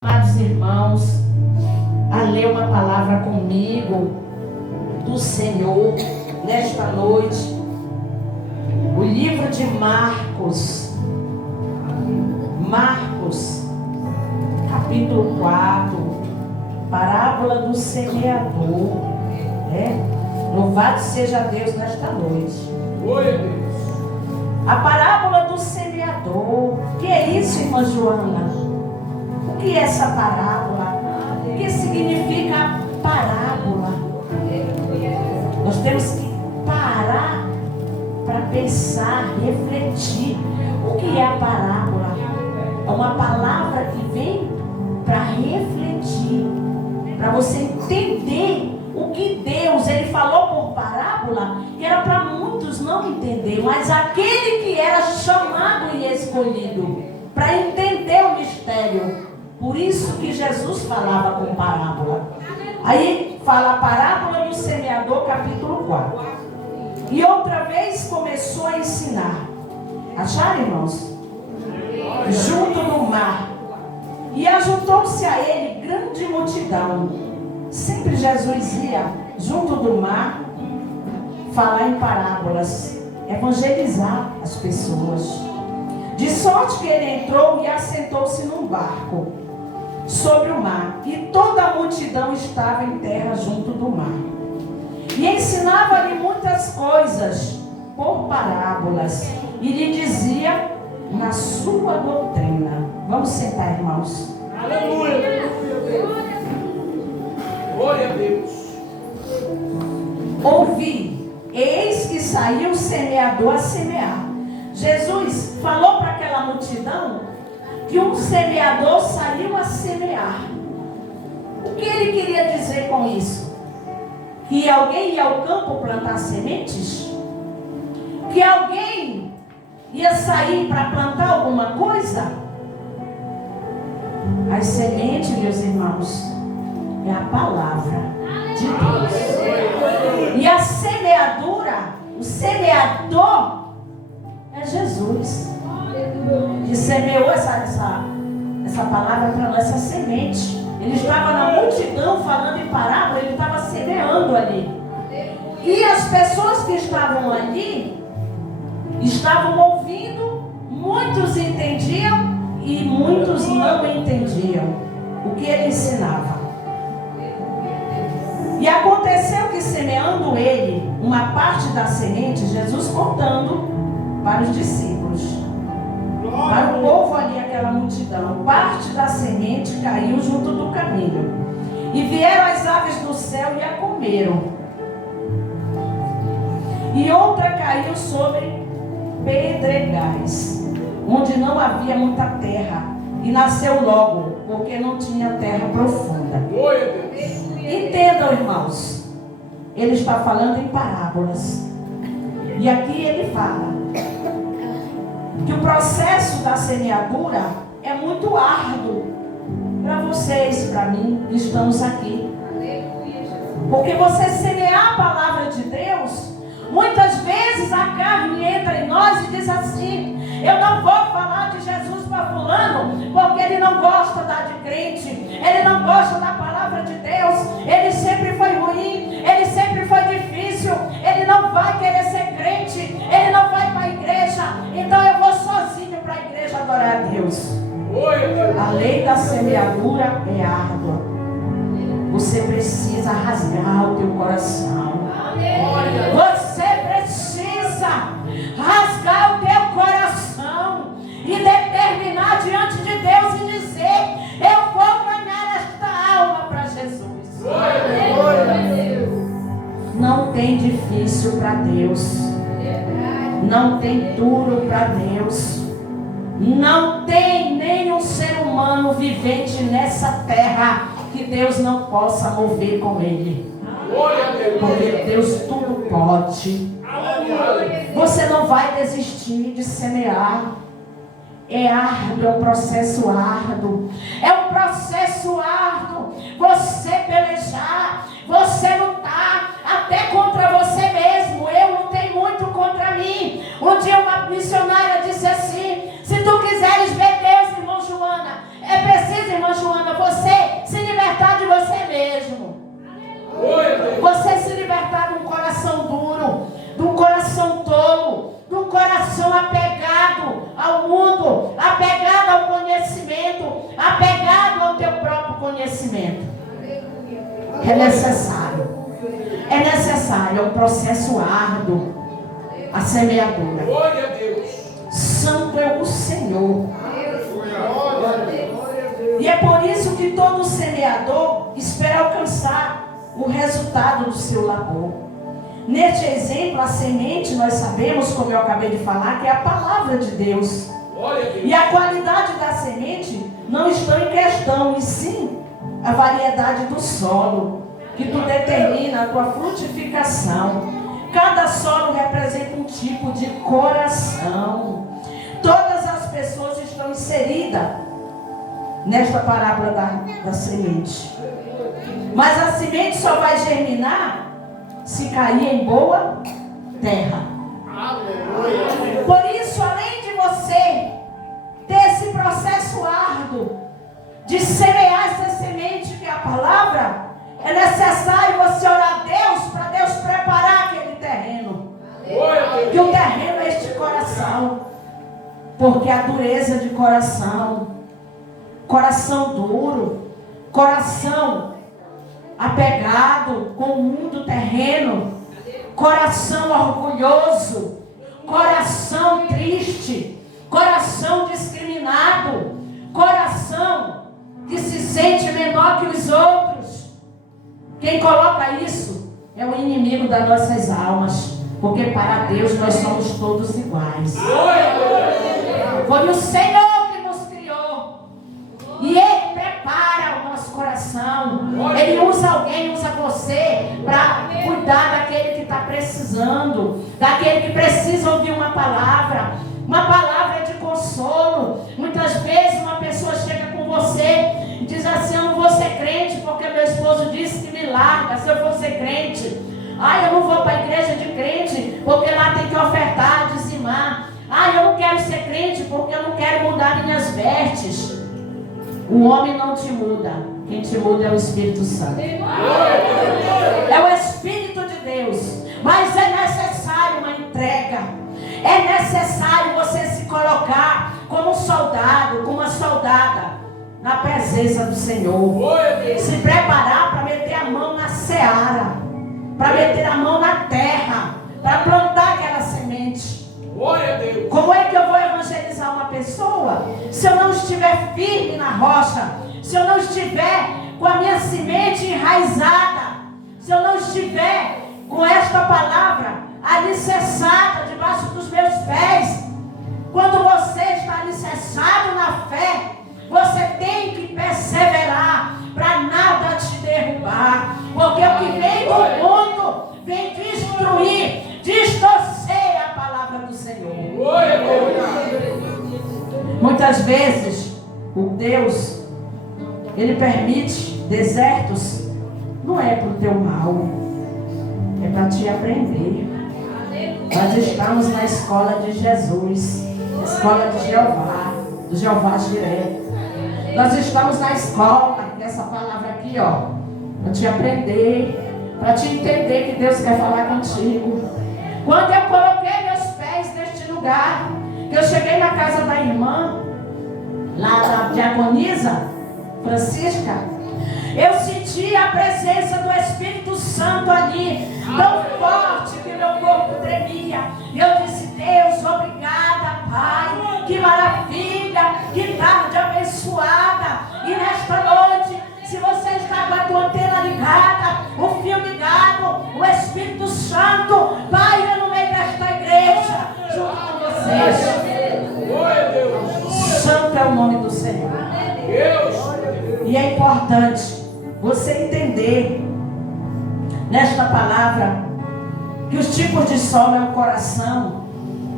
Amados irmãos, a ler uma palavra comigo do Senhor nesta noite. O livro de Marcos, capítulo 4, parábola do semeador. Louvado seja Deus nesta noite. Glória a Deus. A parábola do semeador. O que é isso, irmã Joana? O que é essa parábola? O que significa parábola? Nós temos que parar para pensar, refletir. O que é a parábola? É uma palavra que vem para refletir, para você entender o que Deus, Ele falou por parábola, e era para muitos não entender, mas aquele que era chamado e escolhido para entender o mistério. Por isso que Jesus falava com parábola. Aí fala a parábola do semeador, capítulo 4. E outra vez começou a ensinar. Acharam, irmãos? Junto no mar. E ajuntou-se a ele grande multidão. Sempre Jesus ia junto do mar falar em parábolas, evangelizar as pessoas. De sorte que ele entrou e assentou-se num barco sobre o mar, e toda a multidão estava em terra junto do mar. E ensinava-lhe muitas coisas por parábolas, e lhe dizia na sua doutrina. Vamos sentar, irmãos. Aleluia. Glória a Deus. Ouvi, eis que saiu o semeador a semear. Jesus falou para aquela multidão que um semeador saiu a semear. O que ele queria dizer com isso? Que alguém ia ao campo plantar sementes? Que alguém ia sair para plantar alguma coisa? As sementes, meus irmãos, é a palavra de Deus. E a semeadura, o semeador é Jesus, que semeou essa palavra para nós, essa semente. Ele estava na multidão falando em parábola, ele estava semeando ali. E as pessoas que estavam ali estavam ouvindo, muitos entendiam e muitos não entendiam o que ele ensinava. E aconteceu que, semeando ele uma parte da semente, Jesus contando para os discípulos, para o povo ali, aquela multidão, parte da semente caiu junto do caminho, e vieram as aves do céu e a comeram. E outra caiu sobre pedregais, onde não havia muita terra, e nasceu logo, porque não tinha terra profunda. Glória a Deus. Entendam, irmãos, ele está falando em parábolas. E aqui ele fala que o processo da semeadura é muito árduo para vocês, para mim, que estamos aqui. Porque você semear a palavra de Deus, muitas vezes a carne entra em nós e diz assim: eu não vou falar de Jesus para fulano, porque ele não gosta da de crente, ele não gosta da palavra de Deus, ele sempre foi ruim, ele sempre foi difícil, ele não vai querer ser crente, ele não vai para a igreja, então eu vou sozinho para a igreja adorar a Deus. A lei da semeadura é árdua. Você precisa rasgar o teu coração. Você precisa rasgar o teu coração e determinar diante de Deus e dizer: eu vou ganhar esta alma para Jesus. Não tem difícil para Deus, não tem duro para Deus, não tem nenhum ser humano vivente nessa terra que Deus não possa mover com ele. Porque Deus tudo pode. Você não vai desistir de semear. É árduo, é um processo árduo. É um processo árduo. Você pelejar, você lutar até contra você mesmo. Eu lutei muito contra mim. Um dia uma missionária disse assim: se tu quiseres ver Deus, irmã Joana, é preciso, irmã Joana, É necessário. É necessário, é um processo árduo. A semeadura. Glória a Deus. Santo é o Senhor. E é por isso que todo semeador espera alcançar o resultado do seu labor. Neste exemplo, a semente, nós sabemos, como eu acabei de falar, que é a palavra de Deus. E a qualidade da semente não está em questão, e sim a variedade do solo, que tu determina a tua frutificação. Cada solo representa um tipo de coração. Todas as pessoas estão inseridas nesta parábola da semente. Mas a semente só vai germinar se cair em boa terra. Por isso, além de você ter esse processo árduo de semear essa semente que é a palavra, é necessário você orar a Deus para Deus preparar aquele terreno. Que o terreno é este coração. Porque a dureza de coração, coração duro, coração apegado com o mundo terreno, coração orgulhoso, coração triste, coração discriminado, coração que se sente menor que os outros. Quem coloca isso é o inimigo das nossas almas, porque para Deus nós somos todos iguais. Foi o Senhor que nos criou. E Ele prepara o nosso coração. Ele usa alguém, usa você para cuidar daquele que está precisando, daquele que precisa ouvir uma palavra de consolo. Muitas vezes uma pessoa chega com você e diz assim: eu não vou ser crente porque meu esposo disse que me larga se eu for ser crente. Eu não vou para a igreja de crente porque lá tem que ofertar, dizimar. Eu não quero ser crente porque eu não quero mudar minhas vestes. O homem não te muda. Quem te muda é o Espírito Santo. É o Espírito de Deus. Mas é necessário uma entrega. É necessário você se colocar como um soldado, como uma soldada na presença do Senhor. Se preparar para meter a mão na seara, para meter a mão na terra, para plantar aquela semente. Como é que eu vou evangelizar uma pessoa se eu não estiver firme na rocha, se eu não estiver com a minha semente enraizada, se eu não estiver com esta palavra alicerçada debaixo dos meus pés? Quando você está alicerçado na fé, você tem que perseverar para nada te derrubar, porque o que vem do mundo vem destruir, distorcer a palavra do Senhor. Muitas vezes o Deus, Ele permite desertos, não é para o teu mal, é para te aprender. Nós estamos na escola de Jesus, escola de Jeová, do Jeová Jiré. Nós estamos na escola, essa palavra aqui, para te aprender, para te entender que Deus quer falar contigo. Quando eu coloquei meus pés neste lugar, que eu cheguei na casa da irmã, lá da diaconisa Francisca, eu senti a presença do Espírito Santo ali, tão forte que meu corpo tremia. E eu disse: Deus, obrigada, Pai, que maravilha, que tarde abençoada. E nesta noite, se você está com a tua antena ligada, o fio ligado, o Espírito Santo vai no meio desta igreja, junto com vocês. Santo é o nome do Senhor. E é importante você entender nesta palavra que os tipos de solo é o coração.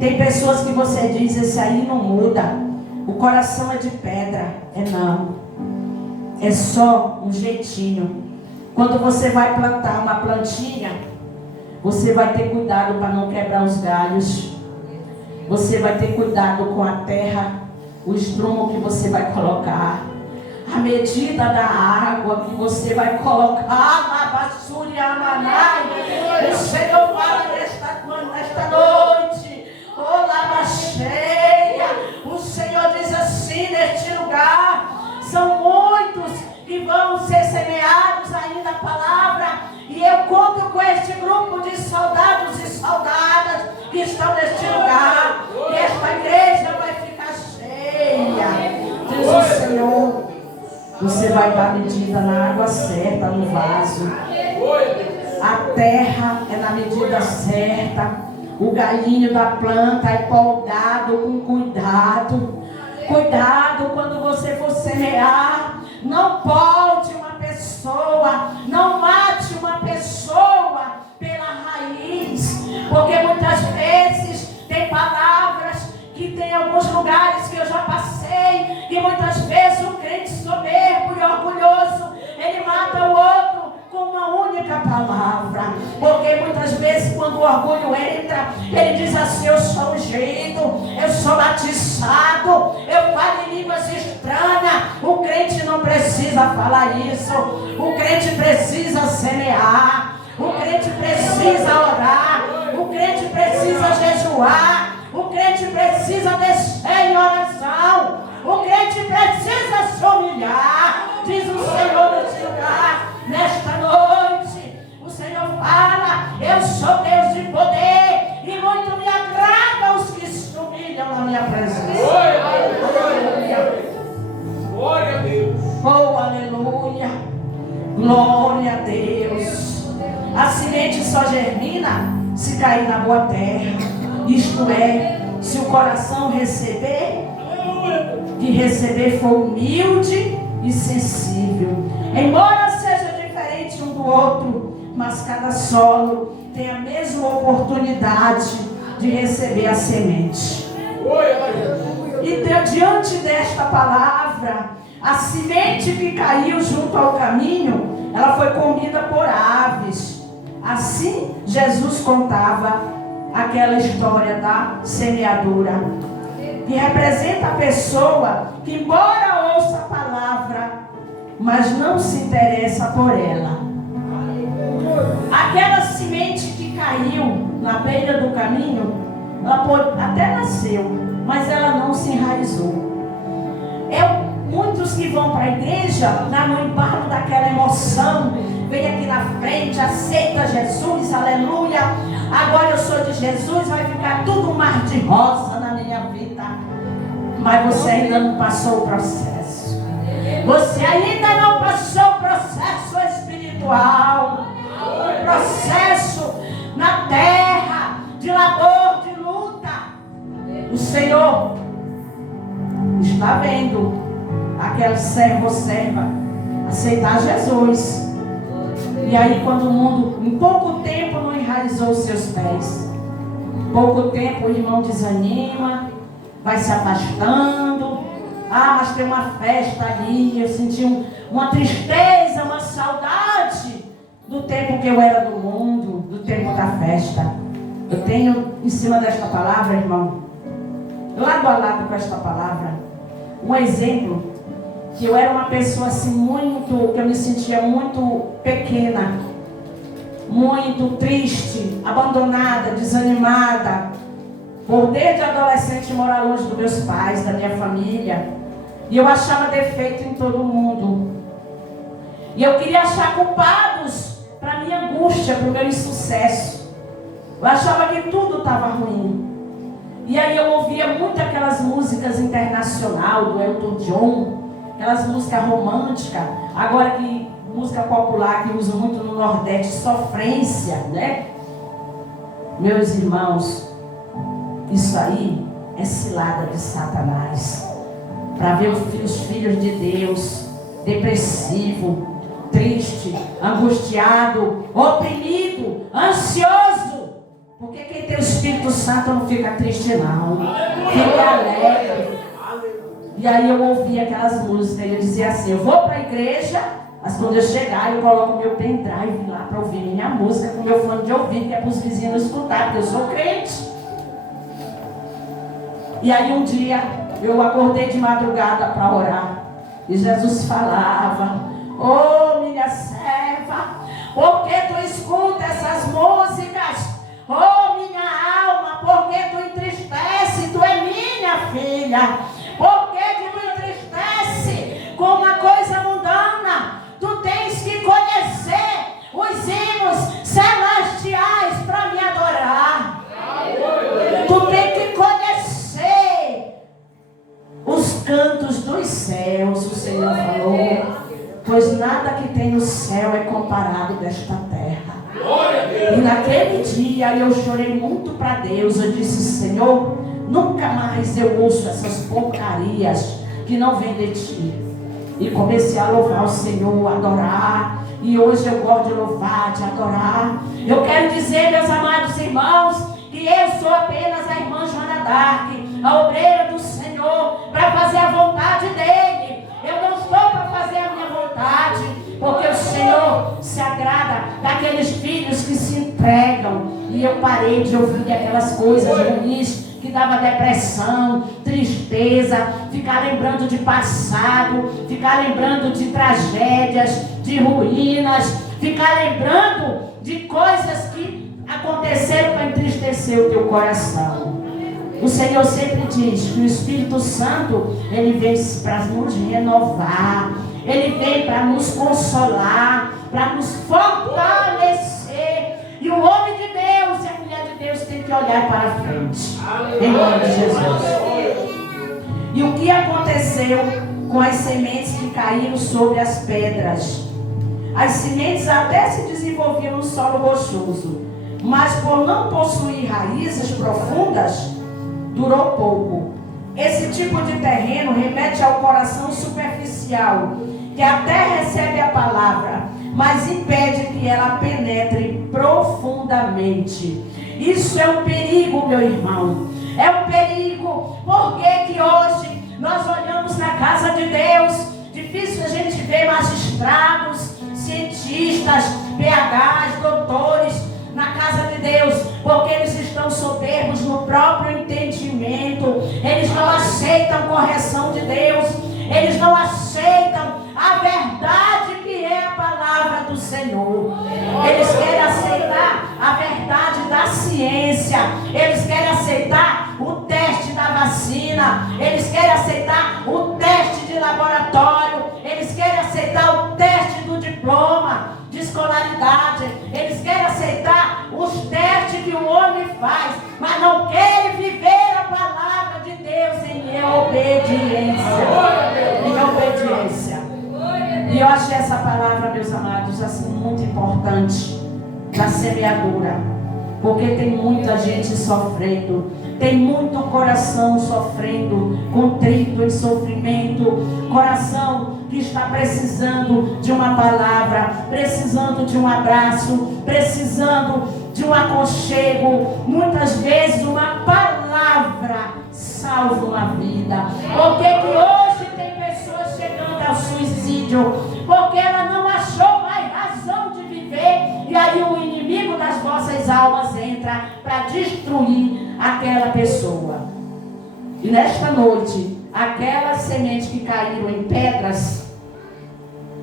Tem pessoas que você diz: esse aí não muda, o coração é de pedra. Não, é só um jeitinho. Quando você vai plantar uma plantinha, você vai ter cuidado para não quebrar os galhos. Você vai ter cuidado com a terra, o estrumo que você vai colocar, a medida da água que você vai colocar na basura e amanai. O Senhor fala nesta noite: ô lava cheia. O Senhor diz assim neste lugar: são muitos que vão ser semeados ainda a palavra. com este grupo de soldados e soldadas que estão neste lugar. E esta igreja vai ficar cheia. Diz o Senhor. Você vai dar medida na água certa, no vaso. A terra é na medida certa. O galinho da planta é podado com cuidado. Cuidado quando você for semear. Não pode uma pessoa, não mate uma pessoa pela raiz. Porque muitas vezes tem palavras que tem alguns lugares que eu já passei. E muitas vezes um crente soberbo e orgulhoso, ele mata o outro com uma única palavra. Porque muitas vezes quando o orgulho entra, ele diz assim: eu sou ungido, eu sou batizado, eu falo em línguas estranhas. O crente não precisa falar isso. O crente precisa semear. O crente precisa orar. O crente precisa jejuar. O crente precisa descer em oração. O crente precisa se humilhar. Diz o Senhor neste lugar, nesta noite. O Senhor fala: eu sou Deus de poder, e muito me agrada os que se humilham na minha presença. Glória a Deus. Oh, aleluia. Glória a Deus. A semente só germina se cair na boa terra. Isto é, se o coração receber, que receber for humilde e sensível. Embora seja diferente um do outro, mas cada solo tem a mesma oportunidade de receber a semente. E diante desta palavra, a semente que caiu junto ao caminho, ela foi comida por aves. Assim, Jesus contava aquela história da semeadura, que representa a pessoa que, embora ouça a palavra, mas não se interessa por ela. Aquela semente que caiu na beira do caminho, ela até nasceu, mas ela não se enraizou. Muitos que vão para a igreja, no embalo daquela emoção, vem aqui na frente, aceita Jesus, aleluia, agora eu sou de Jesus, vai ficar tudo um mar de rosa na minha vida. Mas você ainda não passou o processo. Você ainda não passou o processo espiritual. O processo na terra, de labor, de luta. O Senhor está vendo aquele servo ou serva aceitar Jesus. E aí quando o mundo em pouco tempo não enraizou os seus pés, pouco tempo o irmão desanima, vai se afastando. Mas tem uma festa ali, eu senti uma tristeza, uma saudade do tempo que eu era do mundo, do tempo da festa. Eu tenho em cima desta palavra, irmão, lado a lado com esta palavra, um exemplo que eu era uma pessoa assim que eu me sentia muito pequena, muito triste, abandonada, desanimada, por desde adolescente morar longe dos meus pais, da minha família, e eu achava defeito em todo mundo, e eu queria achar culpados para a minha angústia, para o meu insucesso. Eu achava que tudo estava ruim. E aí eu ouvia muito aquelas músicas internacionais do Elton John, aquelas músicas românticas, agora que música popular que usa muito no Nordeste, sofrência, né? Meus irmãos, isso aí é cilada de Satanás, para ver os filhos de Deus depressivo, triste, angustiado, oprimido, ansioso. Porque quem tem o Espírito Santo não fica triste não, fica alegre. E aí eu ouvia aquelas músicas e eu dizia assim: eu vou para a igreja, mas quando eu chegar eu coloco meu pendrive lá para ouvir minha música com meu fone de ouvido, que é para os vizinhos escutar, porque eu sou crente. E aí um dia eu acordei de madrugada para orar, e Jesus falava: oh minha serva, por que tu escuta essas músicas? Oh minha alma, por que tu entristece? Tu é minha filha. Por que tu entristece com uma coisa mundana? Tu tens que conhecer os hinos selados pois nada que tem no céu é comparado desta terra. Glória a Deus. E naquele dia eu chorei muito para Deus. Eu disse: Senhor, nunca mais eu ouço essas porcarias que não vêm de ti. E comecei a louvar o Senhor, adorar. E hoje eu gosto de louvar, de adorar. Eu quero dizer, meus amados irmãos, que eu sou apenas a irmã Joana Dark, a obreira do Senhor, para fazer a vontade dele. Eu não estou para fazer a minha vontade, porque o Senhor se agrada daqueles filhos que se entregam. E eu parei de ouvir aquelas coisas ruins que dava depressão, tristeza, ficar lembrando de passado, ficar lembrando de tragédias, de ruínas, ficar lembrando de coisas que aconteceram para entristecer o teu coração. O Senhor sempre diz que o Espírito Santo, ele vem para nos renovar, ele vem para nos consolar, para nos fortalecer. E o homem de Deus e a mulher de Deus tem que olhar para frente, em nome de Jesus. E o que aconteceu com as sementes que caíram sobre as pedras? As sementes até se desenvolviam no solo rochoso, mas por não possuir raízes profundas, durou pouco. Esse tipo de terreno remete ao coração superficial, que até recebe a palavra, mas impede que ela penetre profundamente. Isso é um perigo, meu irmão. É um perigo. Porque que hoje nós olhamos na casa de Deus, difícil a gente ver magistrados, cientistas, PhDs, doutores na casa de Deus, porque eles estão soberbos no próprio entendimento. Eles não aceitam correção de Deus, eles não aceitam a verdade que é a palavra do Senhor. Eles querem aceitar a verdade da ciência, eles querem aceitar o teste da vacina, eles querem aceitar o teste de laboratório, eles querem aceitar o teste do diploma de escolaridade, eles querem aceitar os testes que o homem faz, mas não querem viver a palavra de Deus em obediência. Em obediência. E eu achei essa palavra, meus amados, assim, muito importante, da semeadura, porque tem muita gente sofrendo, tem muito coração sofrendo, contrito em sofrimento, coração que está precisando de uma palavra, precisando de um abraço, precisando de um aconchego. Muitas vezes uma palavra salva uma vida. Porque que hoje tem pessoas chegando ao suicídio, porque ela não achou mais razão de viver, e aí o inimigo das vossas almas entra para destruir aquela pessoa. E nesta noite, aquelas sementes que caíram em pedras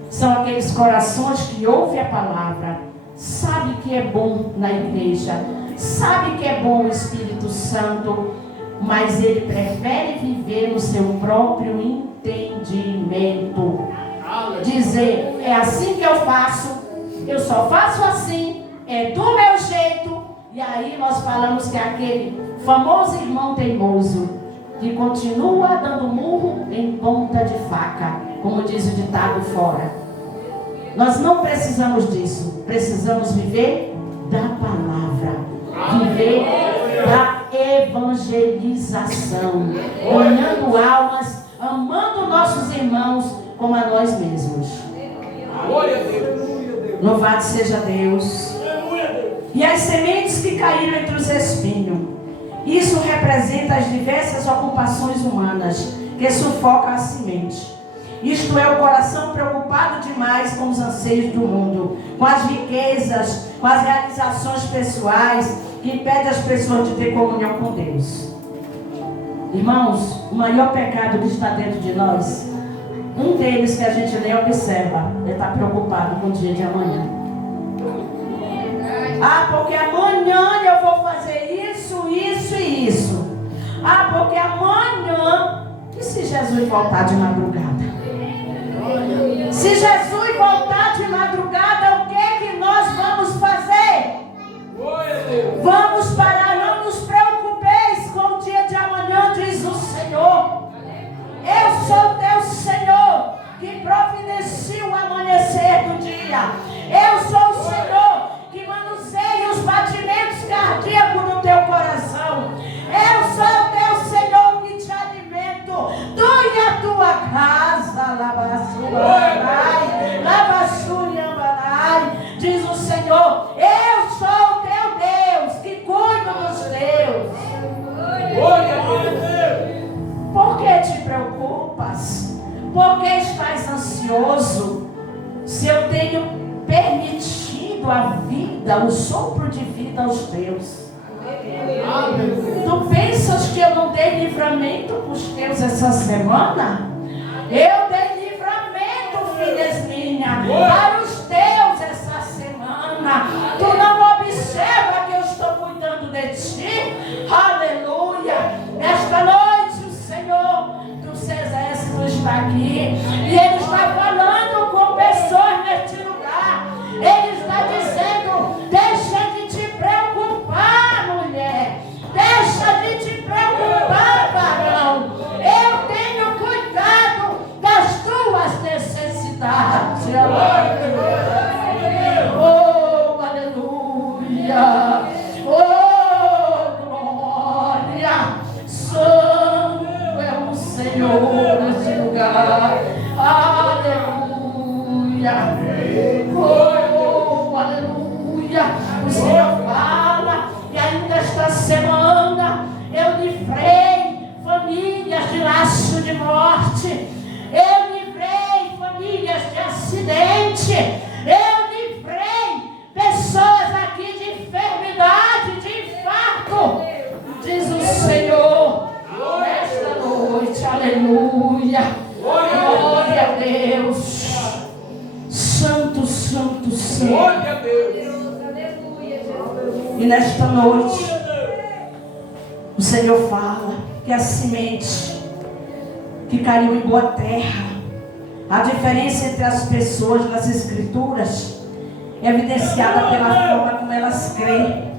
são aqueles corações que ouvem a palavra, sabe que é bom na igreja, sabe que é bom o Espírito Santo, mas ele prefere viver no seu próprio entendimento. Dizer, é assim que eu faço, eu só faço assim, é do meu jeito. E aí nós falamos que é aquele famoso irmão teimoso, que continua dando murro em ponta de faca, como diz o ditado fora. Nós não precisamos disso. Precisamos viver da palavra, viver da evangelização, ganhando almas, amando nossos irmãos como a nós mesmos. Louvado seja Deus. E as sementes que caíram entre os espinhos, isso representa as diversas ocupações humanas que sufocam a semente. Isto é, o coração preocupado demais com os anseios do mundo, com as riquezas, com as realizações pessoais, que impede as pessoas de ter comunhão com Deus. Irmãos, o maior pecado que está dentro de nós, um deles que a gente nem observa, é estar preocupado com o dia de amanhã. Ah, porque amanhã eu vou fazer isso, isso e isso. Ah, porque amanhã, e se Jesus voltar de madrugada? Se Jesus voltar de madrugada, o que é que nós vamos fazer? Vamos parar, não nos preocupeis com o dia de amanhã, diz o Senhor. Eu sou Deus, Senhor, que providencio o amanhã dando a vida, o sopro de vida aos teus. Tu pensas que eu não dei livramento para os teus essa semana? Eu dei livramento, filhas minhas, para os teus essa semana. Tu não observa que eu estou cuidando de ti? Aleluia! Nesta noite o Senhor dos Exércitos está aqui e Ele está falando com pessoas neste lugar. Ele está dizendo: deixa de te preocupar, mulher. Deixa de te preocupar, varão. Eu tenho cuidado das tuas necessidades. Oh, aleluia. Oh, glória. Santo é o Senhor nesse lugar. Aleluia. Oh, aleluia. O Senhor fala que ainda esta semana eu livrei famílias de laço de morte. Eu livrei famílias de acidente. Eu livrei pessoas aqui de enfermidade, de infarto. Diz o Senhor nesta noite. Aleluia. Glória a Deus. Santo, santo, santo. Glória a Deus. E nesta noite, o Senhor fala que a semente que caiu em boa terra, a diferença entre as pessoas nas Escrituras é evidenciada pela forma como elas creem.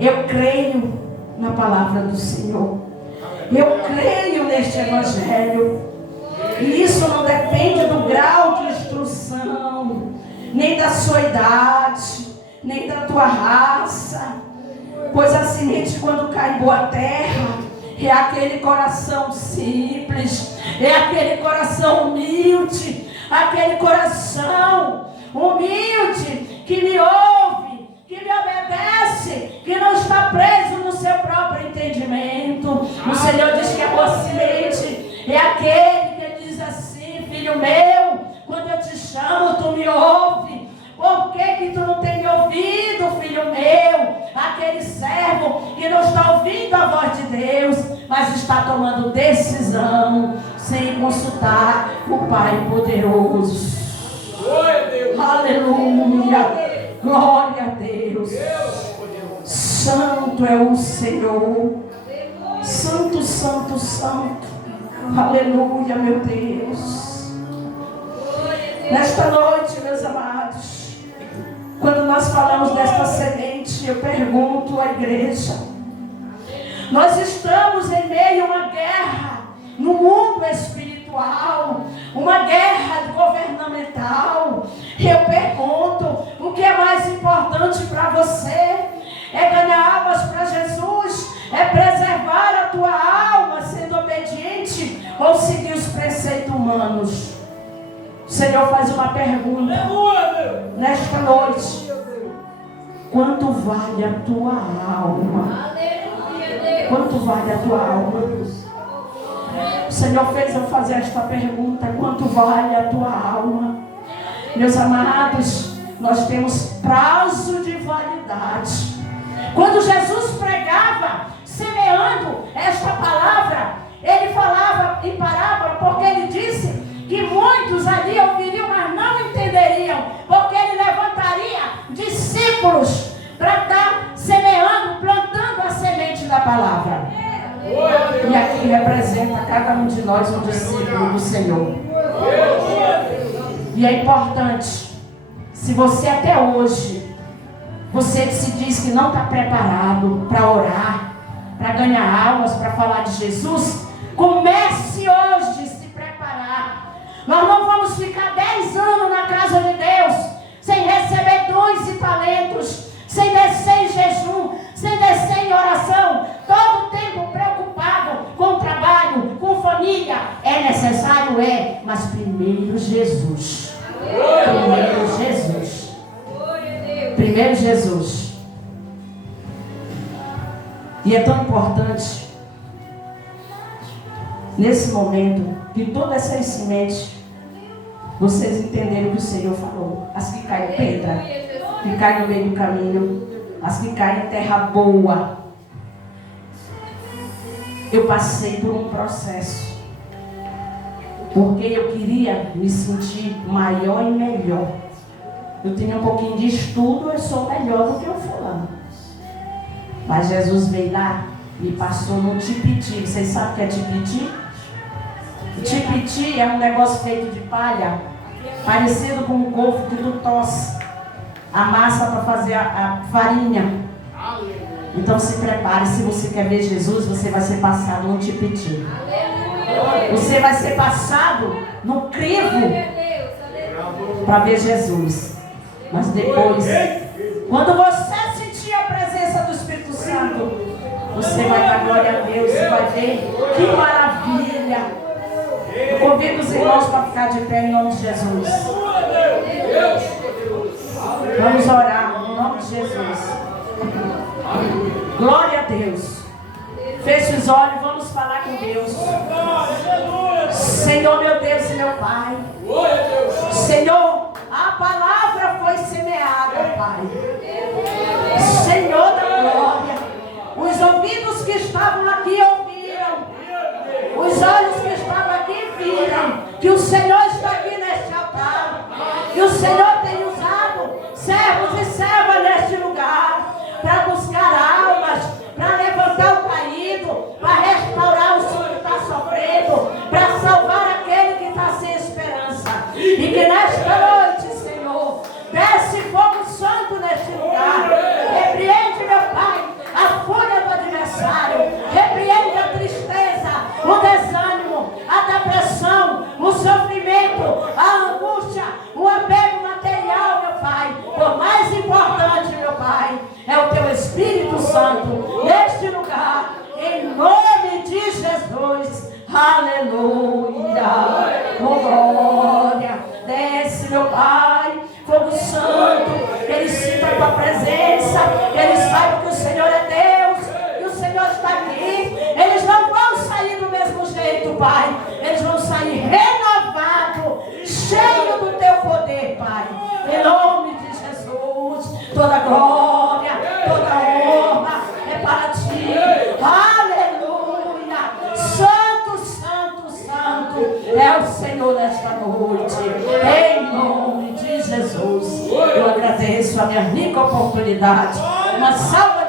Eu creio na palavra do Senhor. Eu creio neste Evangelho. E isso não depende do grau de instrução, nem da sua idade, nem da tua raça. Pois a semente, quando cai em boa terra, é aquele coração simples, é aquele coração humilde, aquele coração humilde que me ouve, que me obedece, que não está preso no seu próprio entendimento. O Senhor diz que a boa semente é aquele que diz assim: filho meu, quando eu te chamo, tu me ouve. Por que tu não tem me ouvido, filho meu? Aquele servo que não está ouvindo a voz de Deus, mas está tomando decisão sem consultar o Pai poderoso. Glória a Deus. Aleluia. Glória a Deus. Santo é o Senhor. Santo, santo, santo. Aleluia, meu Deus. Nesta noite, meus amados, quando nós falamos desta semente, eu pergunto à igreja: nós estamos em meio a uma guerra no mundo espiritual, uma guerra governamental. Eu pergunto: o que é mais importante para você? É ganhar almas para Jesus? É preservar a tua alma sendo obediente? Ou seguir os preceitos humanos? O Senhor faz uma pergunta nesta noite: quanto vale a tua alma? Quanto vale a tua alma? O Senhor fez eu fazer esta pergunta: quanto vale a tua alma? Meus amados, nós temos prazo de validade. Quando Jesus pregava, semeando esta palavra, ele falava em parábola, porque ele disse que muitos ali ouviriam, mas não entenderiam, porque ele levantaria discípulos para estar semeando, plantando a semente da palavra. E aqui representa cada um de nós um discípulo do Senhor. E é importante, se você até hoje, você se diz que não está preparado para orar, para ganhar almas, para falar de Jesus, comece hoje a se preparar. Nós não vamos ficar 10 anos na casa de Deus sem receber dons e talentos, sem descer em jejum, sem descer em oração, todo o tempo preocupado com o trabalho, com família. É necessário, mas primeiro Jesus. Primeiro Jesus. Primeiro Jesus. E é tão importante nesse momento que todas essas sementes, vocês entenderam o que o Senhor falou. As que caem pedra, caem no meio do caminho, as que caem em terra boa. Eu passei por um processo, porque eu queria me sentir maior e melhor. Eu tinha um pouquinho de estudo, eu sou melhor do que o fulano. Mas Jesus veio lá e passou no tipiti. Vocês sabem o que é tipiti? O tipiti é um negócio feito de palha, parecido com um couve que tu tosse. A massa para fazer a farinha. Então se prepare, se você quer ver Jesus, você vai ser passado no tipiti. Você vai ser passado no crivo para ver Jesus. Mas depois, quando você sentir a presença do Espírito Santo, você vai dar glória a Deus e vai ver que maravilha. Eu convido os irmãos para ficar de pé em nome de Jesus. Vamos orar em nome de Jesus. Glória a Deus. Feche os olhos, vamos falar com Deus. Senhor, meu Deus e meu Pai. Senhor, a palavra foi semeada, Pai. Senhor da glória. Os ouvidos que estavam aqui ouviram. Os olhos que estavam aqui viram que o Senhor está aqui neste altar. Que o Senhor tem usado servos e servas neste lugar para buscar almas, para levantar o caído, para restaurar o que está sofrendo, para salvar aquele que está sem esperança. E que nesta noite, Senhor, desce fogo santo neste lugar. Repreende, meu Pai, a fúria do adversário. Repreende a tristeza, o desânimo, a depressão, o sofrimento, a angústia, o apego material, meu Pai. O mais importante, meu Pai, é o Teu Espírito Santo neste lugar, em nome de Jesus. Aleluia. Oh, glória. Desce, meu Pai, fogo santo, que eles sintam a Tua presença, que eles saibam que o Senhor é Deus, que o Senhor está aqui. Eles não vão sair do mesmo jeito, Pai. Eles vão sair renovados, cheios do Teu poder, Pai. Em nome de Jesus, toda glória, toda honra é para Ti. Aleluia. Santo, santo, santo é o Senhor nesta noite. Em nome de Jesus, eu agradeço a minha rica oportunidade. Uma salva